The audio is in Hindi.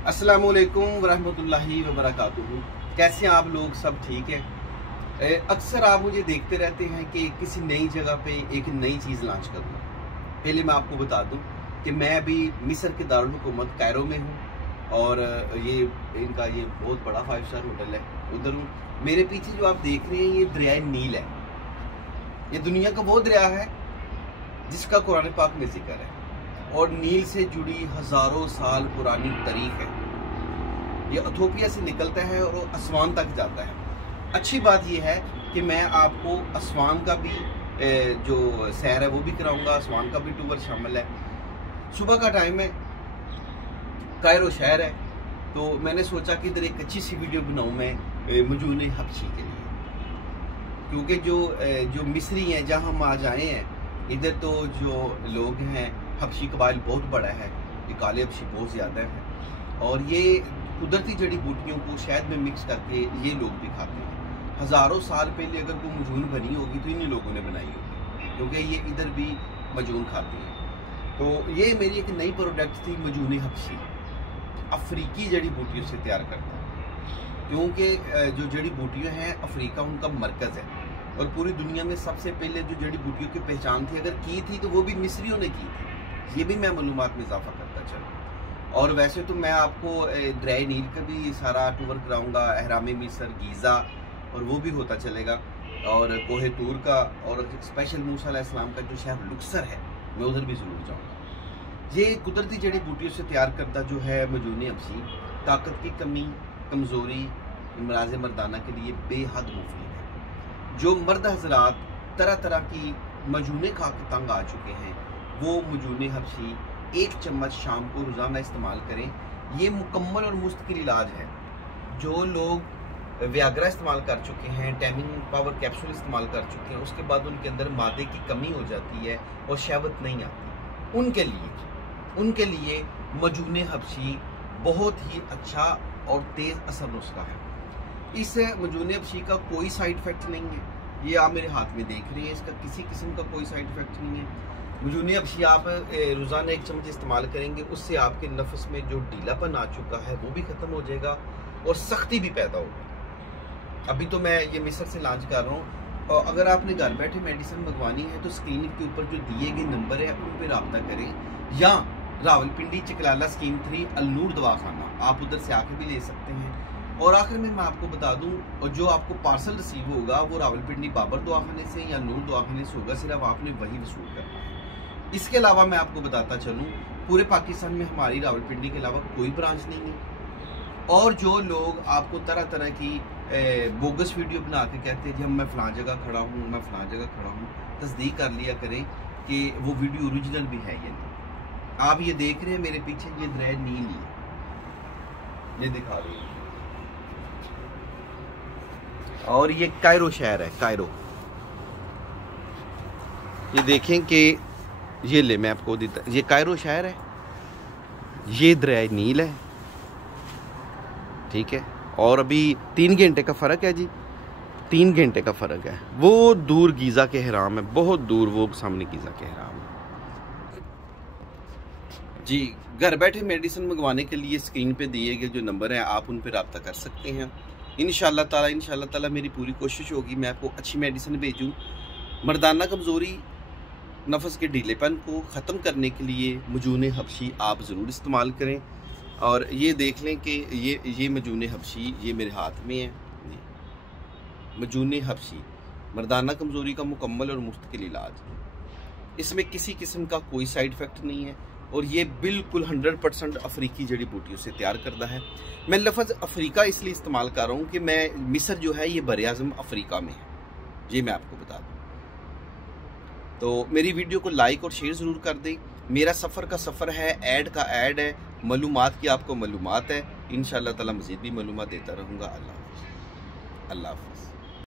अस्सलामुअलैकुम वरहमतुल्लाहि वबरकातुहू। कैसे हैं आप लोग? सब ठीक है। अक्सर आप मुझे देखते रहते हैं कि किसी नई जगह पे एक नई चीज़ लॉन्च करूँ। पहले मैं आपको बता दूं कि मैं अभी मिस्र के दारुल हुकूमत कायरो में हूँ और ये इनका ये बहुत बड़ा 5 स्टार होटल है, उधर हूँ। मेरे पीछे जो आप देख रहे हैं ये दरिया नील है। ये दुनिया का वो दरिया है जिसका कुरान पाक में जिक्र है और नील से जुड़ी हजारों साल पुरानी तारीख है। ये इथोपिया से निकलता है और वो आसमान तक जाता है। अच्छी बात यह है कि मैं आपको आसमान का भी जो सैर है वो भी कराऊंगा, आसमान का भी टूर शामिल है। सुबह का टाइम है, कायरो शहर है, तो मैंने सोचा कि इधर एक अच्छी सी वीडियो बनाऊं मैं मजून हबशी के लिए, क्योंकि जो मिस्री हैं जहाँ हम आज आए हैं, इधर तो जो लोग हैं हबशी कबाइल बहुत बड़ा है, ये काले हबशी बहुत ज़्यादा है और ये कुदरती जड़ी बूटियों को शहद में मिक्स करके ये लोग भी खाते हैं। हज़ारों साल पहले अगर कोई मजून बनी होगी तो इन लोगों ने बनाई होगी, क्योंकि ये इधर भी मजून खाते हैं। तो ये मेरी एक नई प्रोडक्ट थी मजून हबशी, अफ्रीकी जड़ी बूटियों से तैयार करता है, क्योंकि जो जड़ी बूटियाँ हैं अफ्रीका उनका मरकज़ है और पूरी दुनिया में सबसे पहले जो जड़ी बूटियों की पहचान थी अगर की थी तो वो भी मिस्रियों ने की थी। ये भी मैं मालूमात में इजाफा करता चलूँ। और वैसे तो मैं आपको दरिया नील का भी सारा टूर कराऊंगा, अहराम मिस्र, गीज़ा और वो भी होता चलेगा, और कोहे तूर का, और स्पेशल मूसा अलैहिस्सलाम का जो शहर लुक्सर है मैं उधर भी ज़रूर जाऊँगा। ये कुदरती जड़ी बूटियों से तैयार करता जो है मजून हबशी ताकत की कमी, कमज़ोरी, इमराज़ मर्दाना के लिए बेहद मुफीद है। जो मर्द हजरात तरह तरह की मजूने खा के तंग आ चुके हैं वो मजून हबशी 1 चम्मच शाम को रोज़ाना इस्तेमाल करें। ये मुकम्मल और मुस्तकिल इलाज है। जो लोग व्याग्रा इस्तेमाल कर चुके हैं, टैमिंग पावर कैप्सूल इस्तेमाल कर चुके हैं, उसके बाद उनके अंदर मादे की कमी हो जाती है और शहवत नहीं आती, उनके लिए मजून हबशी बहुत ही अच्छा और तेज़ असर नुस्खा है। इस मजून हबशी का कोई साइड इफ़ेक्ट नहीं है। ये आप मेरे हाथ में देख रहे हैं, इसका किसी किस्म का कोई साइड इफ़ेक्ट नहीं है। मजून हबशी आप रोज़ाना 1 चम्मच इस्तेमाल करेंगे, उससे आपके नफ्स में जो ढीलापन आ चुका है वो भी ख़त्म हो जाएगा और सख्ती भी पैदा होगी। अभी तो मैं ये मिस्र से लॉन्च कर रहा हूँ, और अगर आपने घर बैठे मेडिसिन मंगवानी है तो स्क्रीन के ऊपर जो दिए गए नंबर है उन पर रब्ता करें, या रावलपिंडी चिकलाला स्कीम 3 अलनूर दवाखाना, आप उधर से आके भी ले सकते हैं। और आखिर में मैं आपको बता दूं, और जो आपको पार्सल रिसीव होगा वो रावलपिंडी बाबर दवाखाने से या नूर दवाखाने से होगा, सिर्फ आपने वही वसूल करना है। इसके अलावा मैं आपको बताता चलूं, पूरे पाकिस्तान में हमारी रावलपिंडी के अलावा कोई ब्रांच नहीं है। और जो लोग आपको तरह तरह की बोगस वीडियो बना के कहते हैं कि हम मैं फ़लाँ जगह खड़ा हूँ, मैं फ़लाँ जगह खड़ा हूँ, तस्दीक कर लिया करें कि वो वीडियो ओरिजिनल भी है या नहीं। आप ये देख रहे हैं मेरे पीछे, ये दरिया नील ही है, ये दिखा रही है, और ये कायरो शहर है, कायरो। ये देखें कि ये ले मैं आपको देता, ये कायरो शहर है, ये दरिया नील है, ठीक है। और अभी 3 घंटे का फ़र्क है जी, 3 घंटे का फ़र्क है। वो दूर गीज़ा के हराम है, बहुत दूर, वो सामने गीज़ा के हराम है जी। घर बैठे मेडिसिन मंगवाने के लिए स्क्रीन पे दिए गए जो नंबर हैं आप उन पर रब्ता कर सकते हैं। इंशाल्लाह ताला मेरी पूरी कोशिश होगी मैं आपको अच्छी मेडिसिन भेजूँ। मर्दाना कमज़ोरी, नफ्स के ढीलेपन को ख़त्म करने के लिए मजून हबशी आप ज़रूर इस्तेमाल करें। और ये देख लें कि ये मजून हबशी ये मेरे हाथ में है। मजून हबशी मर्दाना कमज़ोरी का मुकम्मल और मुस्तकिल इलाज, इसमें किसी किस्म का कोई साइड इफ़ेक्ट नहीं है और ये बिल्कुल 100% अफ्रीकी जड़ी बूटियों से तैयार करता है। मैं लफ्ज़ अफ्रीका इसलिए इस्तेमाल कर रहा हूँ कि मैं मिस्र जो है ये बर-ए-आज़म अफ्रीका में है, ये मैं आपको बता दूँ। तो मेरी वीडियो को लाइक और शेयर ज़रूर कर दें। मेरा सफ़र का सफ़र है, ऐड का ऐड है, मालूमात की आपको मालूमात है। इंशाअल्लाह ताला मज़ीद भी मालूमात देता रहूँगा। अल्लाह हाफ़िज़।